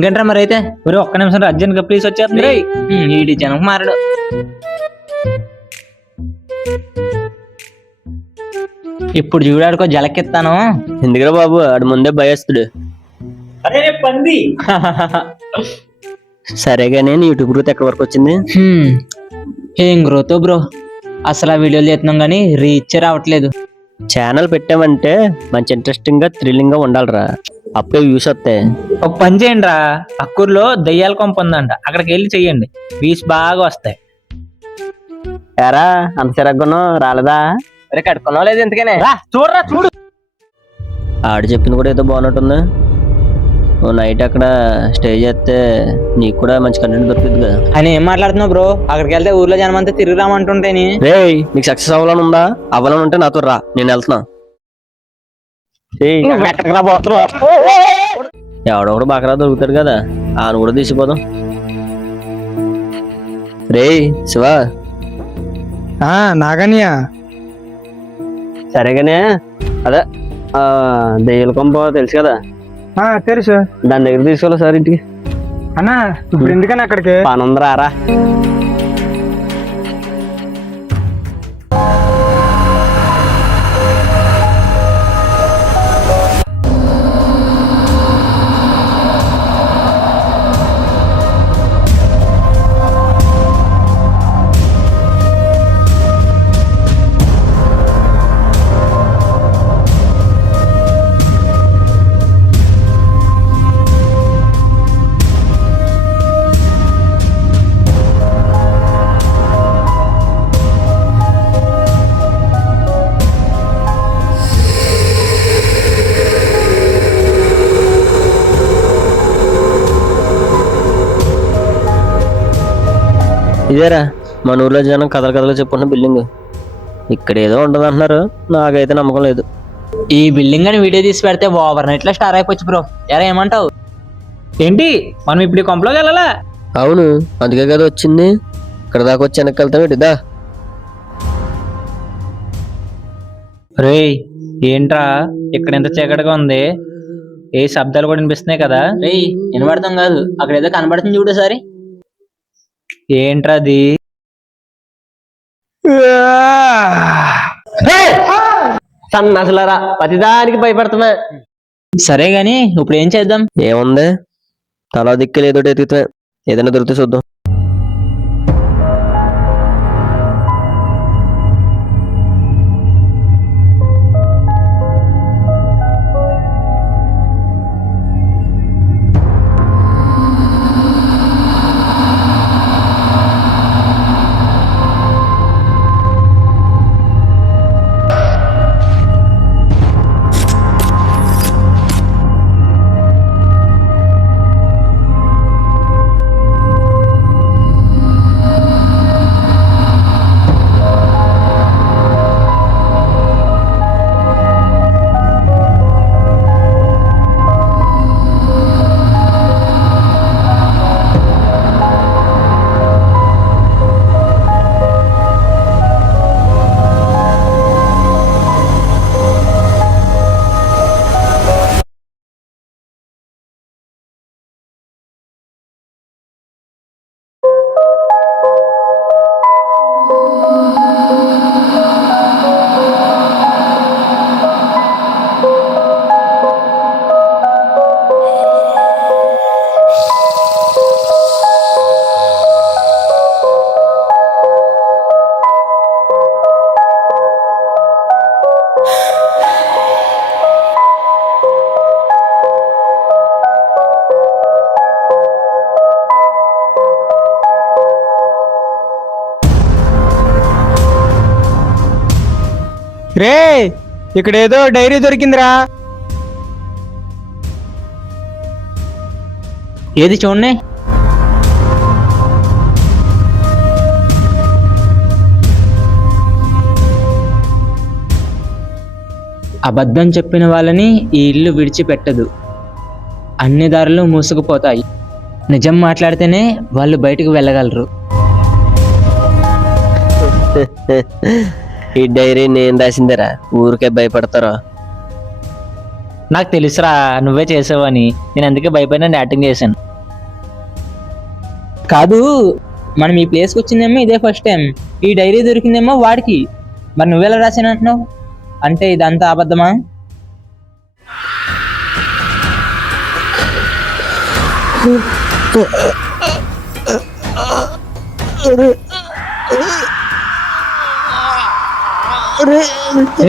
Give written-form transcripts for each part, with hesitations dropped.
ఇంకేంట్రా మరి అయితే ఒక్క నిమిషం అర్జెంట్ గా ప్లీజ్ వచ్చేస్తుంది ఈ జనం మారడు. ఇప్పుడు చూడాడుకో జలకెత్తాను. ఎందుకురా బాబు ఆడు ముందే భయస్తుడు. అదే పంది. సరేగానే నీ యూట్యూబ్ గ్రోత్ ఎక్కడి వరకు వచ్చింది? ఏం గ్రోత్ బ్రో, అసలు ఆ వీడియోలు చేస్తున్నాం కానీ రీచ్ రావట్లేదు. ఛానల్ పెట్టామంటే మంచి ఇంట్రెస్టింగ్ గా థ్రిల్లింగ్ గా ఉండాలిరా, అప్పుడే వ్యూస్ వస్తాయి. ఒక పని చేయండి రా, అక్కూర్లో దయ్యాల కొంప ఉందంట, అక్కడికి వెళ్ళి చెయ్యండి, వ్యూస్ బాగా వస్తాయి. ఎరా అంత సిరగ్గున్నావు రాలేదా? అరే కట్టుకున్నావు లేదు ఎందుకనే చూడరా చూడు. ఆడు చెప్పింది కూడా ఏదో బాగున్నట్టుంది. నువ్వు నైట్ అక్కడ స్టే చేస్తే నీకు కూడా మంచి కంటెంట్ దొరుకుతుంది కదా. ఆయన ఏం మాట్లాడుతున్నావు బ్రో? అక్కడికి వెళ్తే ఊర్లో జనం అంతా తిరిగి రామంటుంటేని. రే నీకు సక్సెస్ అవ్వాలని ఉందా? అవ్వాలని ఉంటే నాతో రా, నేను వెళ్తున్నా. ఎవడొకడు బాగా దొరుకుతాడు కదా, ఆయన కూడా తీసిపోదాం. రే శివ. నాగన్యా సరేగానే అదే దెయ్యాల కొంప తెలుసు కదా, తెలుసు. దాని దగ్గర తీసుకోవాలి సార్ ఇంటికి. అన్నా ఇప్పుడు ఎందుకని అక్కడికి? పనుందరా. ఇదేరా మన ఊర్లో జనం కథలు చెప్పుకున్న బిల్డింగ్. ఇక్కడ ఏదో ఉండదు అంటున్నారు, నాకైతే నమ్మకం లేదు. ఈ బిల్డింగ్ అని వీడియో తీసి పెడితే ఓవర్ నైట్ లో స్టార్ అయిపోవచ్చు బ్రో. ఎరా ఏమంటావు? ఏంటి మనం ఇప్పుడు కొంపలోకి వెళ్ళాలా? అవును, అందుకే కదా వచ్చింది. ఇక్కడ దాకా వచ్చి వెనక్కి వెళ్తాం ఇటుదా. రే ఏంట్రా ఇక్కడ ఎంత చీకటిగా ఉంది, ఏ శబ్దాలు కూడా వినిపిస్తున్నాయి కదా? రే వినబడతాం కాదు, అక్కడ ఏదో కనబడుతుంది చూడు సారి. ఏంట్రా అది? సన్నసలరా ప్రతిదానికి భయపడుతున్నా. సరే గాని ఇప్పుడు ఏం చేద్దాం? ఏముంది, తలా దిక్కులు ఏదో ఎత్తుకుతున్నా, ఏదైనా దొరికితే చూద్దాం. రే ఇక్కడ ఏదో డైరీ దొరికిందిరా. ఏది చూడండి. అబద్ధం చెప్పిన వాళ్ళని ఈ ఇల్లు విడిచిపెట్టదు, అన్ని దారులు మూసుకుపోతాయి, నిజం మాట్లాడితేనే వాళ్ళు బయటకు వెళ్ళగలరు. ఈ డైరీ నేను రాసిందరా, ఊరికే భయపడతారా? నాకు తెలుసురా నువ్వే చేసావని, నేను అందుకే భయపడిన యాక్టింగ్ చేశాను. కాదు, మనం ఈ ప్లేస్కి వచ్చిందేమో ఇదే ఫస్ట్ టైం. ఈ డైరీ దొరికిందేమో వాడికి. మరి నువ్వెలా రాసాను అంటున్నావు? అంటే ఇదంతా అబద్ధమా?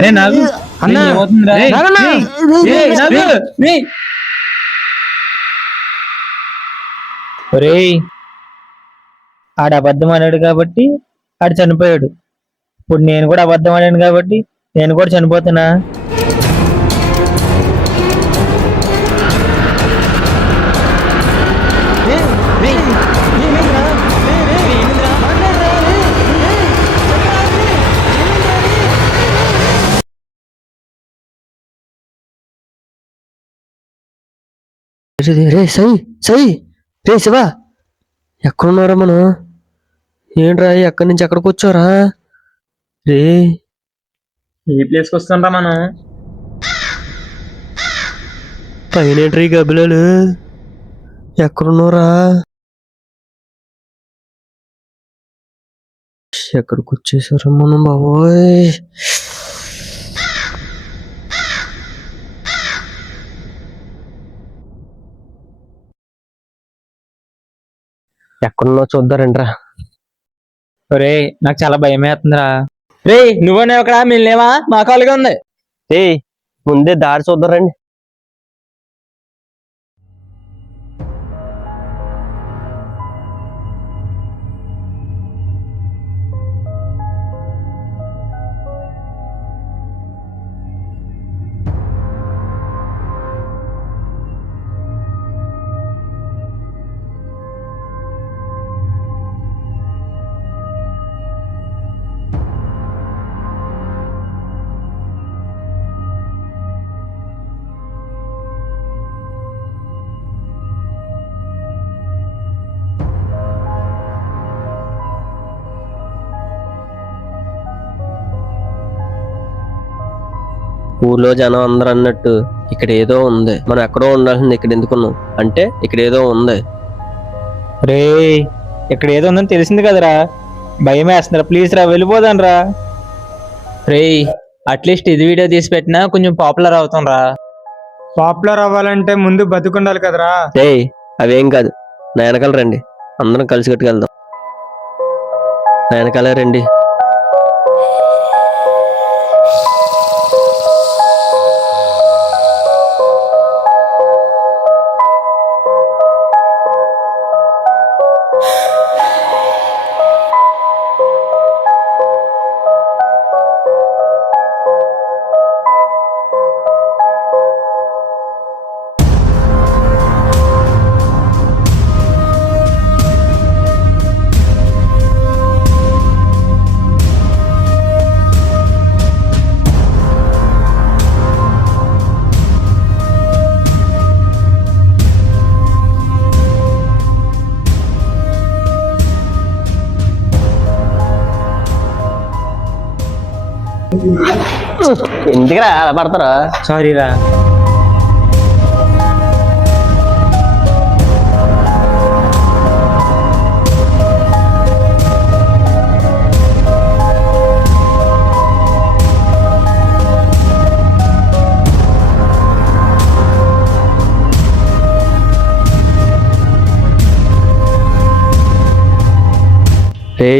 అరే నాగు అన్న ఏమవుతుందిరా? నాగన్నా! ఏయ్, నాగు! ఏయ్! ఒరేయ్, ఆడు అబద్ధం ఆడాడు కాబట్టి ఆడు చనిపోయాడు. ఇప్పుడు నేను కూడా అబద్ధం ఆడాను కాబట్టి నేను కూడా చనిపోతున్నా. రే సై సై రే శివా, ఎక్కడున్నారా మనం? ఏంట్రా ఎక్కడి నుంచి ఎక్కడికి వచ్చారా రే? ఈ ప్లేస్కి వస్తుంటా మనం. పైన ఏంట్రీ గబ్బిలాలు? ఎక్కడున్నారా? ఎక్కడికి వచ్చేసారా మనం బాబోయ్? ఎక్కడున్నా చూద్దారంట్రా. ఒరే, నాకు చాలా భయం వేస్తుందిరా. రే, నువ్వనే ఒకడా, మేము లేవా? మా కాలుగా ఉంది. ఏయ్, ముందే దారి చూద్దారండి. ఊర్లో జనం అందరూ అన్నట్టు ఇక్కడ ఏదో ఉంది. మనం ఎక్కడో ఉండాల్సింది ఇక్కడ ఎందుకున్నాం అంటే ఇక్కడ ఏదో ఉంది. రే ఇక్కడ ఏదో ఉందని తెలిసింది కదరా, భయం వేస్తుందిరా. ప్లీజ్ రా, వెళ్ళిపోదాం రా. రే, అట్లీస్ట్ ఇది వీడియో తీసి పెట్టినా కొంచెం పాపులర్ అవుతాం రా. పాపులర్ అవ్వాలంటే ముందు బతుకుండాలి కదరా. ఏయ్, అవేం కాదు, నా వెనకాల రండి, అందరం కలిసి కట్టుకెళ్దాం. నా వెనకాలే రండి. ఎందుకురా అలా పడతారా? సారీ రా. రే,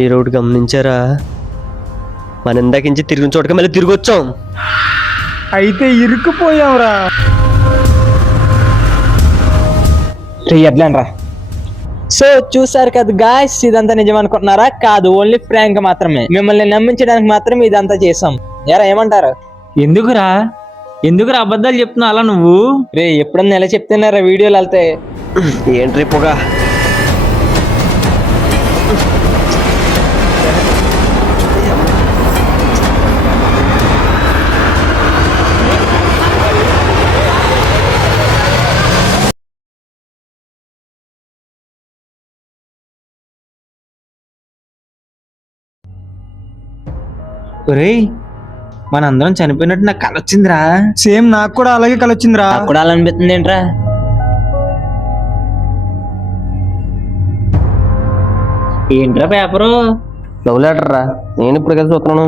ఈ రోడ్డు గమనించారా? మన ఇందాకించి తిరిగిన చోటకి మళ్ళీ తిరిగి వచ్చాం. అయితే ఇరుక్కుపోయాంరా. ఎట్లా సో చూసారు కదా గాయ్స్, ఇదంతా నిజం అనుకుంటున్నారా? కాదు, ఓన్లీ ప్రాంక్ మాత్రమే. మిమ్మల్ని నమ్మించడానికి మాత్రమే ఇదంతా చేసాం. ఎరా, ఏమంటారు? ఎందుకురా అబద్ధాలు చెప్తున్నావు అలా నువ్వు? రే, ఎప్పుడన్నా ఎలా చెప్తున్నారా వీడియోలు వెళ్తే? ఏంట్రీ పొగా? ఒరేయ్, మనందరం చనిపోయినట్టు నాకు కల వచ్చిందిరా. సేమ్ నాకు కూడా అలాగే కల వచ్చిందిరా. నాకు కూడా అలా అనిపిస్తుంది ఏంట్రా? ఏంట్రా పేపరు? లవ్ లెటర్ రా, నేను ఇప్పుడు కదా చూస్తున్నాను.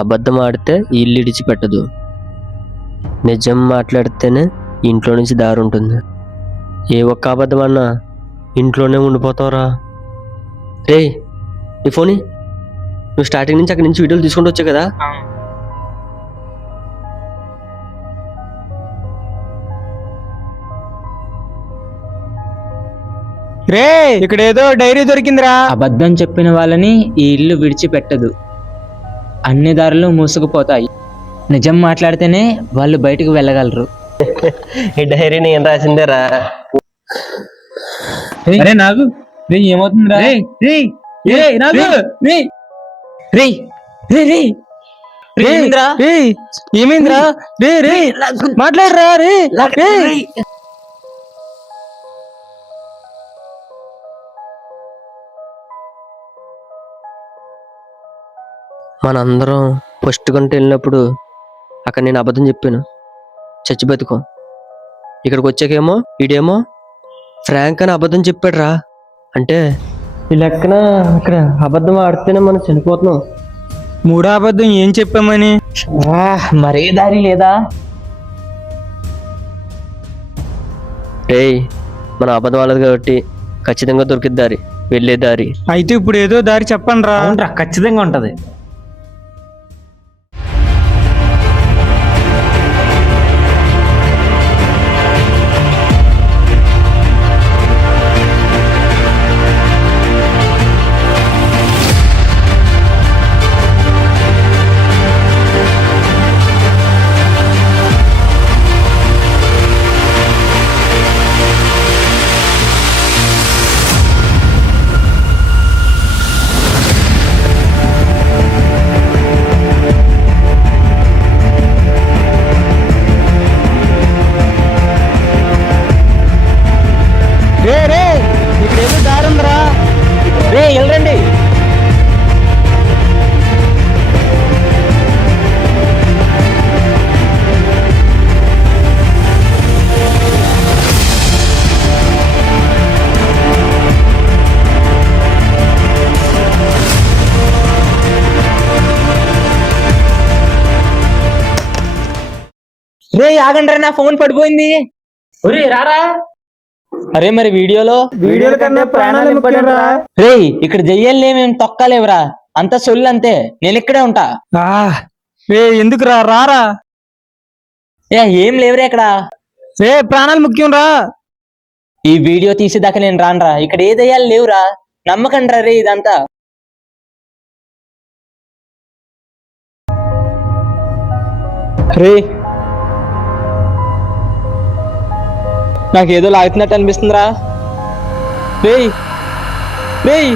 అబద్ధం ఆడితే ఇల్లు ఇడిచిపెట్టదు, నిజం మాట్లాడితేనే ఇంట్లో నుంచి దారి ఉంటుంది. ఏ ఒక్క అబద్ధం అన్నా ఇంట్లోనే ఉండిపోతావురా. రేయ్ నీ ఫోని, నువ్వు స్టార్టింగ్ నుంచి అక్కడి నుంచి వీడియోలు తీసుకుంటూ వచ్చావు కదా. రే ఇక్కడ ఏదో డైరీ దొరికిందిరా. అబద్ధం చెప్పిన వాళ్ళని ఈ ఇల్లు విడిచిపెట్టదు, అన్ని దారులు మూసుకుపోతాయి. నిజం మాట్లాడితేనే వాళ్ళు బయటకు వెళ్ళగలరు. ఈ డైరీ నేను రాసిందేరా. అరే నాకు ఏమవుతుందిరా? ఏమైందిరా? రే రే మాట్లాడరా రే. మనందరం ఫస్ట్ గంట వెళ్ళినప్పుడు అక్కడ నేను అబద్ధం చెప్పాను, చచ్చి బతుకో. ఇక్కడికి వచ్చాకేమో ఈడేమో ఫ్రాంక్ అని అబద్ధం చెప్పాడు రా. అంటే ఈ లెక్కన ఇక్కడ అబద్ధం ఆడితేనే మనం చనిపోతున్నాం. మూడో అబద్ధం ఏం చెప్పామని? మరే దారి లేదా? రేయ్ మన అబద్ధం ఆడదు కాబట్టి ఖచ్చితంగా దొరికిద్ది దారి, వెళ్ళే దారి. అయితే ఇప్పుడు ఏదో దారి చెప్పండి రా. అవునరా, ఖచ్చితంగా ఉంటది. రే రే ఇక్కడ ఏదో దారి ఉందిరా. రే వెళ్ళండి. రే ఆగండి, నా ఫోన్ పడిపోయింది. ఒరే రారా. అరే మరి వీడియోలో కన్నా ప్రాణాలు ముఖ్యం రా. రే ఇక్కడ దెయ్యాలు ఏమేమి తొక్కలేవురా, అంత సొల్లు అంతే. నేను ఇక్కడే ఉంటా. రే ఎందుకు రా? రారా. ఏం లేవురా ఇక్కడ. రే ప్రాణాలు ముఖ్యం రా. ఈ వీడియో తీసేదాకా నేను రానురా. ఇక్కడ ఏ దెయ్యాలు లేవురా, నమ్మకండి రే ఇదంతా. రే నాకేదో లాగుతున్నట్టు అనిపిస్తుందిరా. రేయ్ రేయ్